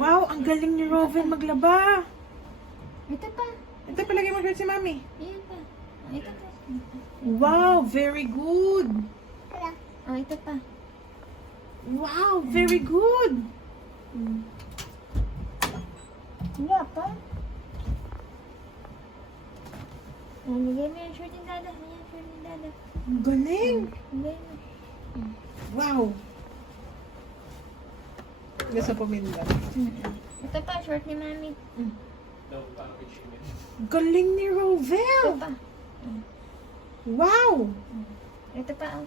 Wow, ang galing ni Rovel maglaba. Ito pa. Ito palagi mag si Mami. Ayan pa. Oh, ito pa. Wow, very good. Oh, ito pa. Wow, very good. Wala pa. Nalagay mo yung shirt ni Dada. Ayan, shirt ni Dada. Ang galing. Nalagay mo. Wow. Gasa puminda. Ito pa, short ni Mami. Galing ni Ito Rovel. pa. Wow. Ito pa, oh.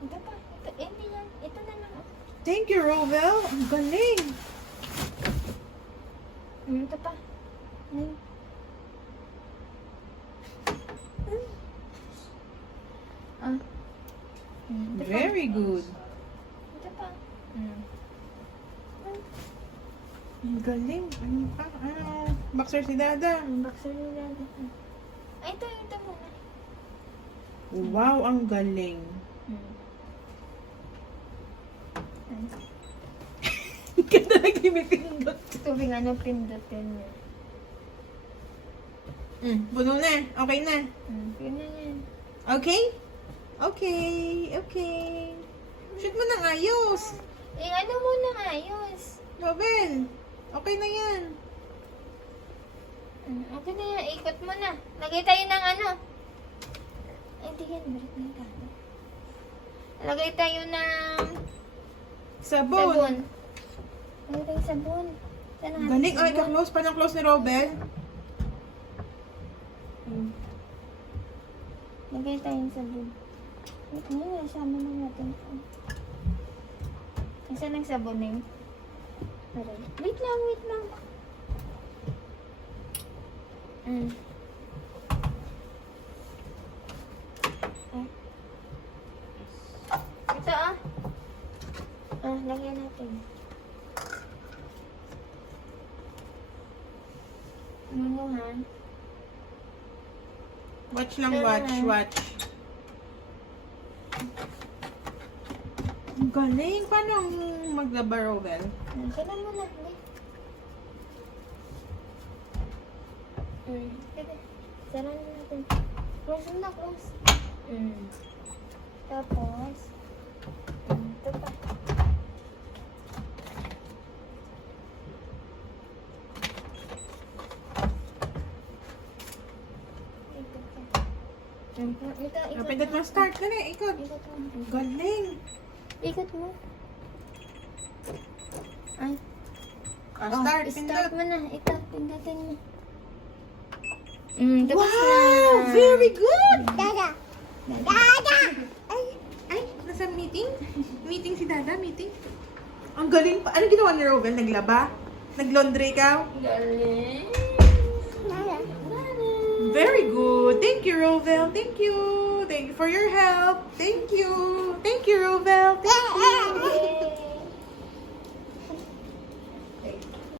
Ito pa. Ito, hindi yan. Ito na lang, oh. Thank you, Rovel. Ang galing. Ito pa. Ayan. Ah. Ito pa. Very good. Ito pa. Ang galing. Boxer si Dada. Ang boxer ni Dada. Ay, ito muna. Wow, ang galing. Ganda na gimipindot. Ito yung ano, pindutin niya. Puno na. Okay na. Yun na yan. Okay? Okay. Okay. Shoot mo ng ayos. Eh, ano muna nga, ayos. Rovel. Okay na yan. Okay na yan, ikot mo na. Lagay tayo ng ano. Ay, hindi yan, balik na yung kano. Lagay tayo ng Sabon. sabon. Lagay tayo sabon. Saan ang Galing. ating Ay, sabon? ka-close pa ng close ni Rovel. Lagay tayong sabon. Wait mo, nasama na natin ito. Saan ang sabon na yun? Aray. Wait lang, wait lang. Ito ah. Lagyan natin. Ano ha? Watch lang, watch. Ang galing. Paano ang maglaba, Rovel? Kailan mo na? Sige. Sara na natin. Close mo na, close. Tapos, ito pa. Ito. Napindot mo start. Dali, ikot. Ikot mo. Galing. Ikot mo. Ay. Start, Start pindot. mo na. Ito, pindutin mo. Tapos Wow! na. Very good! Dada. Ay, nasa meeting? Meeting si Dada, meeting? Ang galing pa. Ano ginawa ni Rovel? Naglaba? Nag-laundry ka? Galing. Very good. Thank you, Rovel. Thank you. Thank you for your help. Thank you. Thank you, Rovel. Thank you.